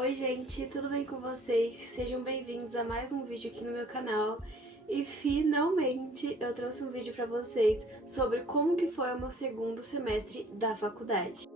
Oi gente, tudo bem com vocês? Sejam bem-vindos a mais um vídeo aqui no meu canal. E finalmente eu trouxe um vídeo pra vocês sobre como que foi o meu segundo semestre da faculdade.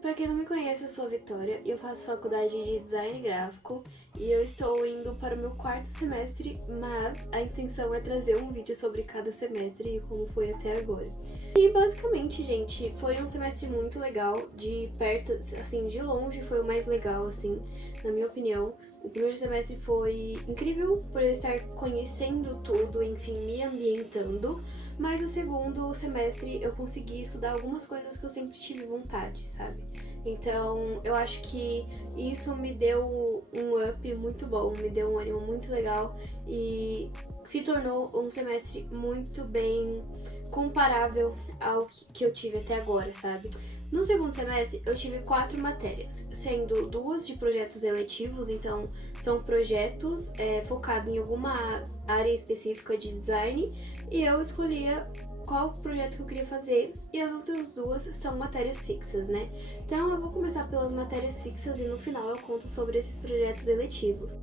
Pra quem não me conhece, eu sou a Vitória e eu faço faculdade de design gráfico e eu estou indo para o meu quarto semestre, mas a intenção é trazer um vídeo sobre cada semestre e como foi até agora. E basicamente, gente, foi um semestre muito legal, de perto, assim, de longe foi o mais legal, assim, na minha opinião. O primeiro semestre foi incrível por eu estar conhecendo tudo, enfim, me ambientando. Mas no segundo semestre eu consegui estudar algumas coisas que eu sempre tive vontade, sabe? Então eu acho que isso me deu um up muito bom, me deu um ânimo muito legal e se tornou um semestre muito bem comparável ao que eu tive até agora, sabe? No segundo semestre, eu tive 4 matérias, sendo 2 de projetos eletivos, então são projetos focados em alguma área específica de design, e eu escolhia qual projeto que eu queria fazer, e as outras 2 são matérias fixas, né? Então eu vou começar pelas matérias fixas e no final eu conto sobre esses projetos eletivos.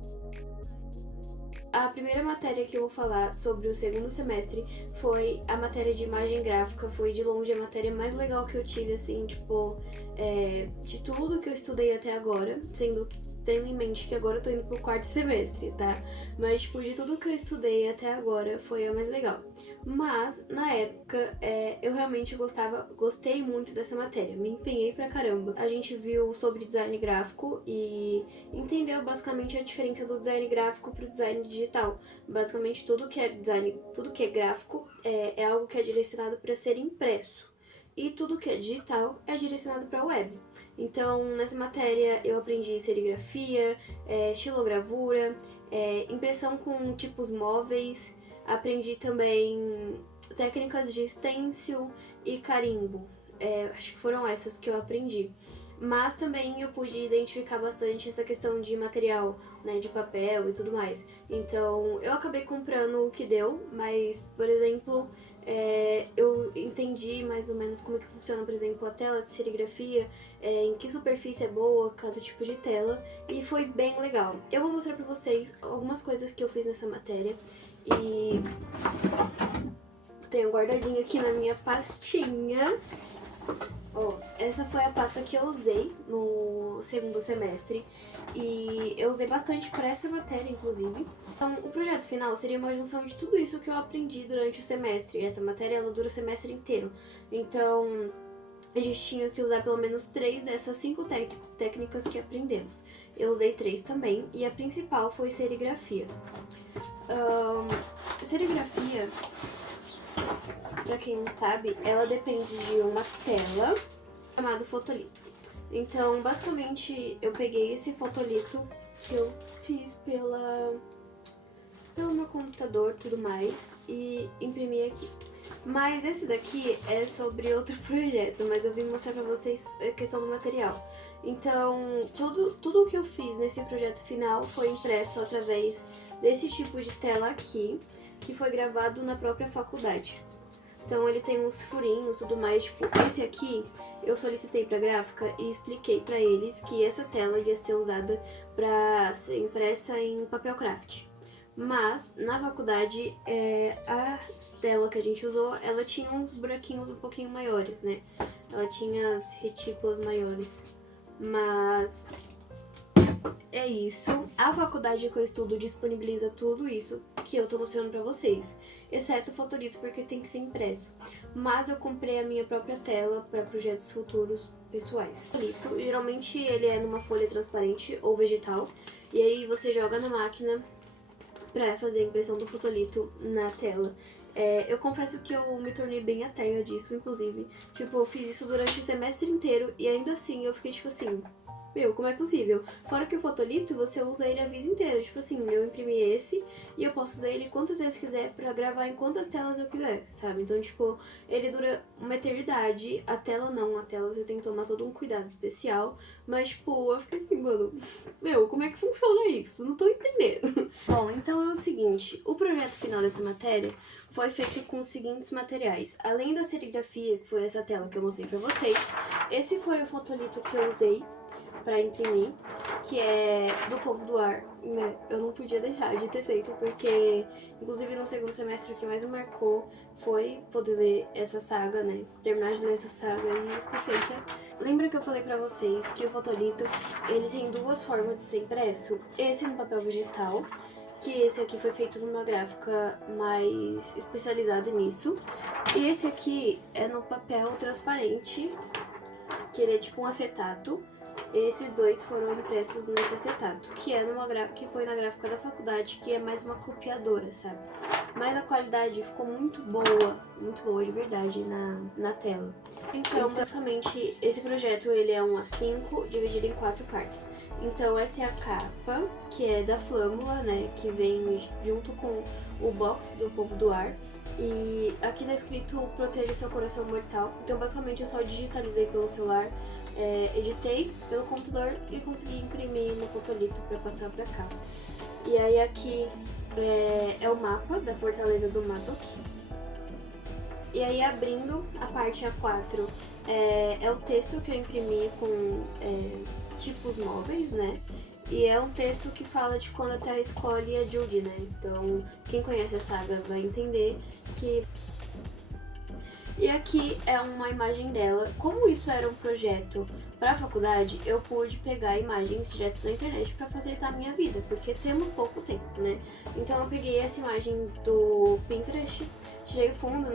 A primeira matéria que eu vou falar sobre o segundo semestre foi a matéria de imagem gráfica. Foi de longe a matéria mais legal que eu tive, assim, tipo, de tudo que eu estudei até agora, tendo em mente que agora eu tô indo pro quarto semestre, tá? Mas, tipo, de tudo que eu estudei até agora foi a mais legal. Mas, na época, eu realmente gostei muito dessa matéria, me empenhei pra caramba. A gente viu sobre design gráfico e entendeu basicamente a diferença do design gráfico pro design digital. Basicamente, tudo que é design, tudo que é gráfico é algo que é direcionado para ser impresso. E tudo que é digital é direcionado para a web. Então, nessa matéria eu aprendi serigrafia, estilogravura, impressão com tipos móveis, aprendi também técnicas de stencil e carimbo. Acho que foram essas que eu aprendi. Mas também eu pude identificar bastante essa questão de material, né, de papel e tudo mais. Então eu acabei comprando o que deu, mas, por exemplo, eu entendi mais ou menos como é que funciona, por exemplo, a tela de serigrafia, em que superfície é boa, cada tipo de tela, e foi bem legal. Eu vou mostrar pra vocês algumas coisas que eu fiz nessa matéria e tenho guardadinho aqui na minha pastinha. Ó, essa foi a pasta que eu usei no segundo semestre e eu usei bastante para essa matéria, inclusive. Então, o projeto final seria uma junção de tudo isso que eu aprendi durante o semestre. Essa matéria, ela dura o semestre inteiro. Então, a gente tinha que usar pelo menos 3 dessas 5 técnicas que aprendemos. Eu usei 3 também e a principal foi serigrafia. Serigrafia, pra quem não sabe, ela depende de uma tela chamada fotolito. Então, basicamente, eu peguei esse fotolito que eu fiz pelo meu computador, tudo mais, e imprimi aqui. Mas esse daqui é sobre outro projeto, mas eu vim mostrar pra vocês a questão do material. Então, tudo que eu fiz nesse projeto final foi impresso através desse tipo de tela aqui, que foi gravado na própria faculdade. Então ele tem uns furinhos e tudo mais, tipo, esse aqui eu solicitei pra gráfica e expliquei pra eles que essa tela ia ser usada pra ser impressa em papel craft. Mas, na faculdade, a tela que a gente usou, ela tinha uns buraquinhos um pouquinho maiores, né? Ela tinha as retículas maiores. Mas é isso. A faculdade que eu estudo disponibiliza tudo isso que eu tô mostrando pra vocês, exceto o fotolito porque tem que ser impresso. Mas eu comprei a minha própria tela para projetos futuros pessoais. O fotolito, geralmente ele é numa folha transparente ou vegetal, e aí você joga na máquina pra fazer a impressão do fotolito na tela. Eu confesso que eu me tornei bem ateia disso, inclusive. Tipo, eu fiz isso durante o semestre inteiro e ainda assim eu fiquei tipo assim, Como é possível? Fora que o fotolito, você usa ele a vida inteira. Tipo assim, eu imprimi esse e eu posso usar ele quantas vezes quiser pra gravar em quantas telas eu quiser, sabe? Então, tipo, ele dura uma eternidade. A tela não, a tela você tem que tomar todo um cuidado especial. Mas, tipo, eu fiquei assim, mano, como é que funciona isso? Não tô entendendo. Bom, então é o seguinte, o projeto final dessa matéria foi feito com os seguintes materiais. Além da serigrafia, que foi essa tela que eu mostrei pra vocês, esse foi o fotolito que eu usei pra imprimir, que é do Povo do Ar, né? Eu não podia deixar de ter feito, porque, inclusive, no segundo semestre, o que mais me marcou foi poder ler essa saga, né? Terminar de ler essa saga e perfeita. Lembra que eu falei pra vocês que o fotolito, ele tem duas formas de ser impresso? Esse no papel vegetal, que esse aqui foi feito numa gráfica mais especializada nisso. E esse aqui é no papel transparente, que ele é tipo um acetato. Esses dois foram impressos nesse acetato, que é que foi na gráfica da faculdade, que é mais uma copiadora, sabe? Mas a qualidade ficou muito boa de verdade na tela. Então, basicamente, esse projeto ele é 1:5, dividido em 4 partes. Então, essa é a capa, que é da Flâmula, né, que vem junto com o box do Povo do Ar. E aqui tá escrito "Proteja seu coração mortal". Então, basicamente, eu só digitalizei pelo celular, editei pelo computador e consegui imprimir no fotolito para passar para cá. E aí aqui é o mapa da Fortaleza do Madoc. E aí abrindo a parte A4 é o texto que eu imprimi com tipos móveis, né? E é um texto que fala de quando a Terra escolhe a Judy, né? Então, quem conhece a saga vai entender que... E aqui é uma imagem dela. Como isso era um projeto para a faculdade, eu pude pegar imagens direto da internet para facilitar a minha vida, porque temos pouco tempo, né? Então eu peguei essa imagem do Pinterest, tirei o fundo,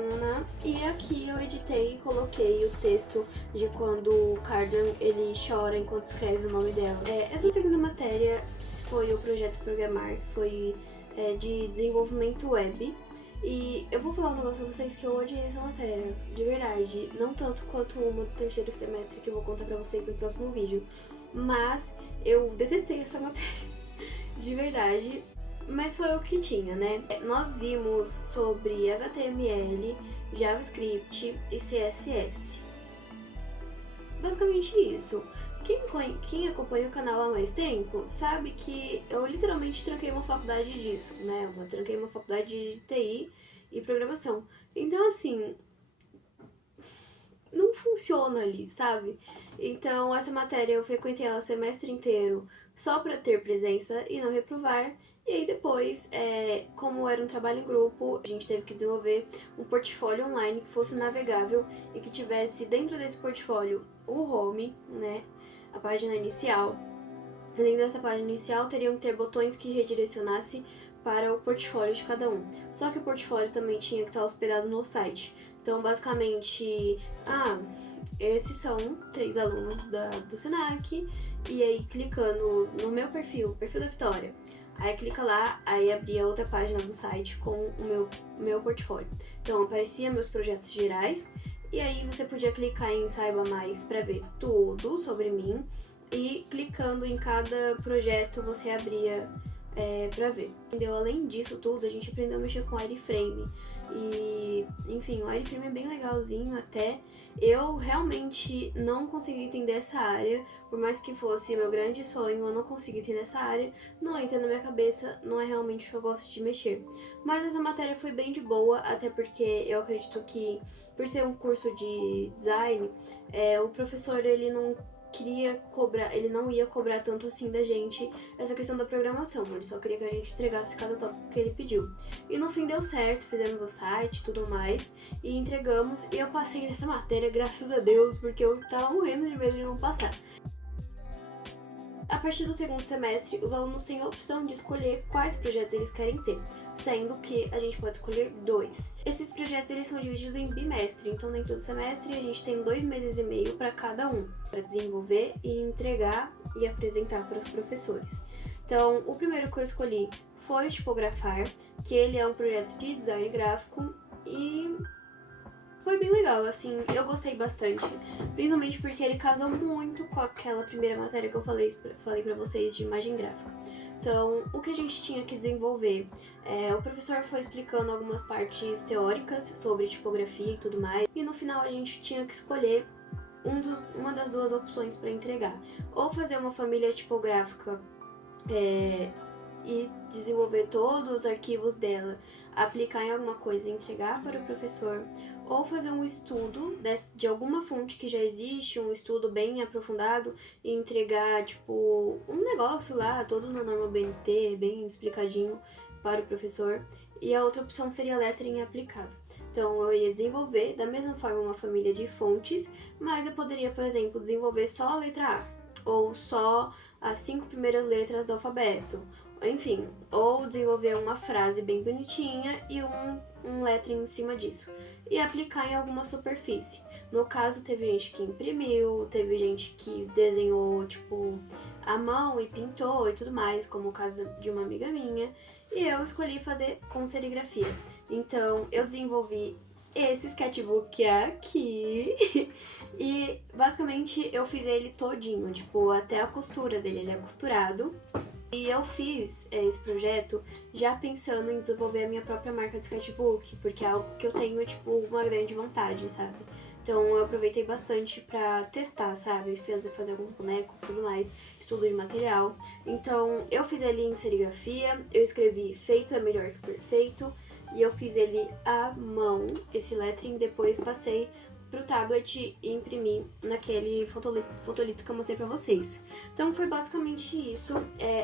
e aqui eu editei e coloquei o texto de quando o Cardan ele chora enquanto escreve o nome dela. Essa segunda matéria foi o projeto Programar, que foi de desenvolvimento web. E eu vou falar um negócio pra vocês que eu odiei essa matéria, de verdade. Não tanto quanto uma do terceiro semestre que eu vou contar pra vocês no próximo vídeo. Mas eu detestei essa matéria, de verdade. Mas foi o que tinha, né? Nós vimos sobre HTML, JavaScript e CSS. Basicamente isso. Quem acompanha o canal há mais tempo sabe que eu literalmente tranquei uma faculdade disso, né? Eu tranquei uma faculdade de TI e programação. Então, assim, não funciona ali, sabe? Então, essa matéria eu frequentei ela o semestre inteiro só pra ter presença e não reprovar. E aí depois, como era um trabalho em grupo, a gente teve que desenvolver um portfólio online que fosse navegável e que tivesse dentro desse portfólio o home, né? A página inicial. E dentro dessa página inicial teriam que ter botões que redirecionassem para o portfólio de cada um. Só que o portfólio também tinha que estar hospedado no site. Então, basicamente, esses são 3 alunos do Senac, e aí clicando no meu perfil da Vitória, aí clica lá, aí abria outra página do site com o meu portfólio. Então, aparecia meus projetos gerais, e aí você podia clicar em Saiba Mais para ver tudo sobre mim, e clicando em cada projeto você abria pra ver. Entendeu? Além disso tudo, a gente aprendeu a mexer com wireframe. E, enfim, o wireframe é bem legalzinho até. Eu realmente não consegui entender essa área, por mais que fosse meu grande sonho, eu não consegui entender essa área, não entra na minha cabeça, não é realmente o que eu gosto de mexer. Mas essa matéria foi bem de boa, até porque eu acredito que, por ser um curso de design, o professor ele não ia cobrar tanto assim da gente essa questão da programação, ele só queria que a gente entregasse cada tópico que ele pediu. E no fim deu certo, fizemos o site, tudo mais, e entregamos, e eu passei nessa matéria, graças a Deus, porque eu tava morrendo de medo de não passar. A partir do segundo semestre, os alunos têm a opção de escolher quais projetos eles querem ter, sendo que a gente pode escolher 2. Esses projetos eles são divididos em bimestre, então dentro do semestre a gente tem 2 meses e meio para cada um, para desenvolver e entregar e apresentar para os professores. Então, o primeiro que eu escolhi foi o Tipografar, que ele é um projeto de design gráfico, e Foi bem legal, assim, eu gostei bastante, principalmente porque ele casou muito com aquela primeira matéria que eu falei pra vocês de imagem gráfica. Então, o que a gente tinha que desenvolver? O professor foi explicando algumas partes teóricas sobre tipografia e tudo mais, e no final a gente tinha que escolher uma das duas opções para entregar. Ou fazer uma família tipográfica e desenvolver todos os arquivos dela, aplicar em alguma coisa e entregar para o professor, ou fazer um estudo de alguma fonte que já existe, um estudo bem aprofundado e entregar, tipo, um negócio lá, todo na norma BNT, bem explicadinho para o professor. E a outra opção seria lettering aplicado. Então, eu ia desenvolver, da mesma forma, uma família de fontes, mas eu poderia, por exemplo, desenvolver só a letra A, ou só as 5 primeiras letras do alfabeto, enfim, ou desenvolver uma frase bem bonitinha e um lettering em cima disso, e aplicar em alguma superfície. No caso, teve gente que imprimiu, teve gente que desenhou, tipo, à mão e pintou e tudo mais, como o caso de uma amiga minha, e eu escolhi fazer com serigrafia. Então, eu desenvolvi esse sketchbook aqui e basicamente eu fiz ele todinho, tipo, até a costura dele, ele é costurado. E eu fiz esse projeto já pensando em desenvolver a minha própria marca de sketchbook, porque é algo que eu tenho, tipo, uma grande vontade, sabe? Então eu aproveitei bastante pra testar, sabe? Fazer alguns bonecos e tudo mais, estudo de material. Então eu fiz ele em serigrafia, eu escrevi feito é melhor que perfeito, e eu fiz ele à mão, esse lettering, depois passei pro tablet e imprimi naquele fotolito que eu mostrei pra vocês. Então foi basicamente isso.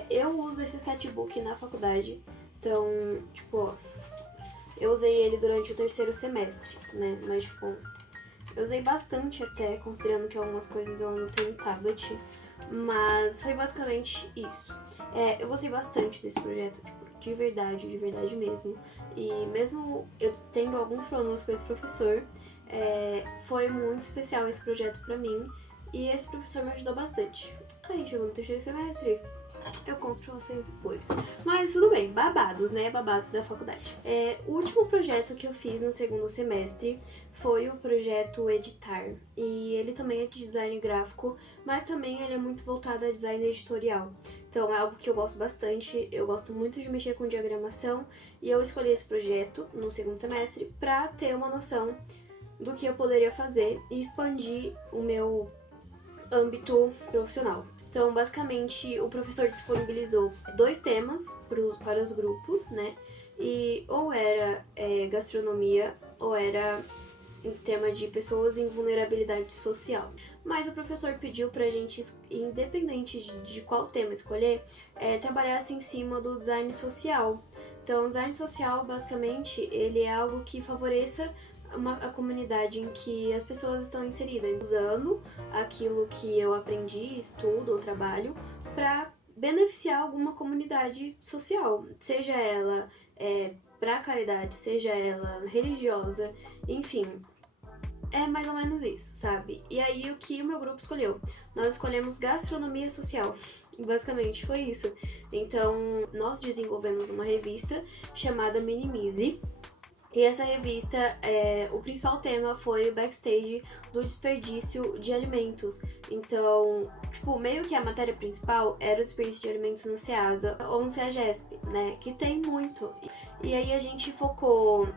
Eu uso esse sketchbook na faculdade, então, tipo, ó, eu usei ele durante o 3º semestre, né, mas, tipo, eu usei bastante até, considerando que algumas coisas eu não tenho tablet, mas foi basicamente isso. Eu gostei bastante desse projeto, tipo, de verdade mesmo. E mesmo eu tendo alguns problemas com esse professor, foi muito especial esse projeto pra mim e esse professor me ajudou bastante. Aí chegou no 3º semestre, eu conto pra vocês depois. Mas tudo bem, babados, né? Babados da faculdade. O último projeto que eu fiz no 2º semestre foi o projeto Editar. E ele também é de design gráfico, mas também ele é muito voltado a design editorial. Então é algo que eu gosto bastante, eu gosto muito de mexer com diagramação e eu escolhi esse projeto no 2º semestre pra ter uma noção do que eu poderia fazer e expandir o meu âmbito profissional. Então, basicamente, o professor disponibilizou 2 temas para os grupos, né? E ou era gastronomia ou era em tema de pessoas em vulnerabilidade social. Mas o professor pediu pra gente, independente de qual tema escolher, trabalhasse em cima do design social. Então, o design social, basicamente, ele é algo que favoreça a comunidade em que as pessoas estão inseridas, usando aquilo que eu aprendi, estudo ou trabalho para beneficiar alguma comunidade social, seja ela para caridade, seja ela religiosa, enfim. É mais ou menos isso, sabe? E aí o que o meu grupo escolheu? Nós escolhemos gastronomia social. Basicamente foi isso. Então, nós desenvolvemos uma revista chamada Minimize. E essa revista, o principal tema foi o backstage do desperdício de alimentos. Então, tipo, meio que a matéria principal era o desperdício de alimentos no SEASA ou no CEAGESP, né? Que tem muito. E aí a gente focou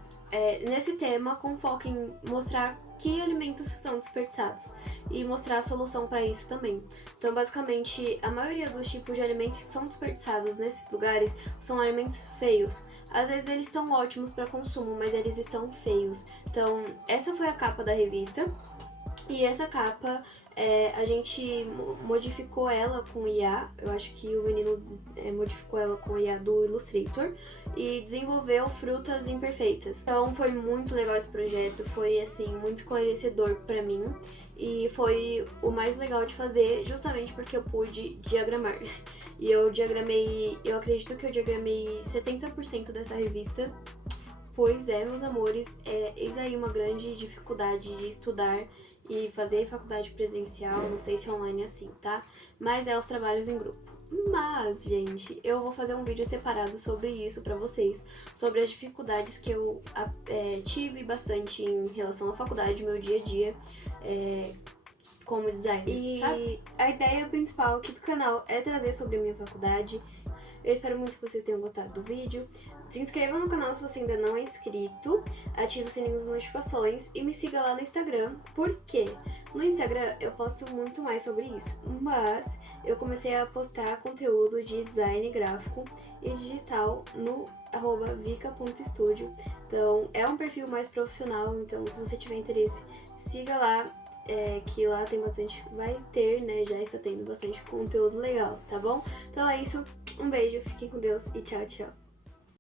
nesse tema com foco em mostrar que alimentos são desperdiçados e mostrar a solução para isso também. Então, basicamente, a maioria dos tipos de alimentos que são desperdiçados nesses lugares são alimentos feios. Às vezes eles estão ótimos para consumo, mas eles estão feios. Então, essa foi a capa da revista. E essa capa, a gente modificou ela com IA. Eu acho que o menino modificou ela com IA do Illustrator. E desenvolveu frutas imperfeitas. Então, foi muito legal esse projeto. Foi, assim, muito esclarecedor para mim. E foi o mais legal de fazer, justamente porque eu pude diagramar. E eu acredito que eu diagramei 70% dessa revista. Pois é, meus amores, eis aí uma grande dificuldade de estudar e fazer faculdade presencial, não sei se online é assim, tá? Mas é os trabalhos em grupo. Mas, gente, eu vou fazer um vídeo separado sobre isso pra vocês, sobre as dificuldades que eu tive bastante em relação à faculdade, meu dia a dia, como designer, sabe? A ideia principal aqui do canal é trazer sobre a minha faculdade. Eu espero muito que vocês tenham gostado do vídeo. Se inscreva no canal se você ainda não é inscrito, ative o sininho das notificações e me siga lá no Instagram, porque no Instagram eu posto muito mais sobre isso, mas eu comecei a postar conteúdo de design gráfico e digital no @vica.studio. Então é um perfil mais profissional, então se você tiver interesse, siga lá. Que lá tem bastante, vai ter, né, já está tendo bastante conteúdo legal, tá bom? Então é isso, um beijo, fiquem com Deus e tchau, tchau.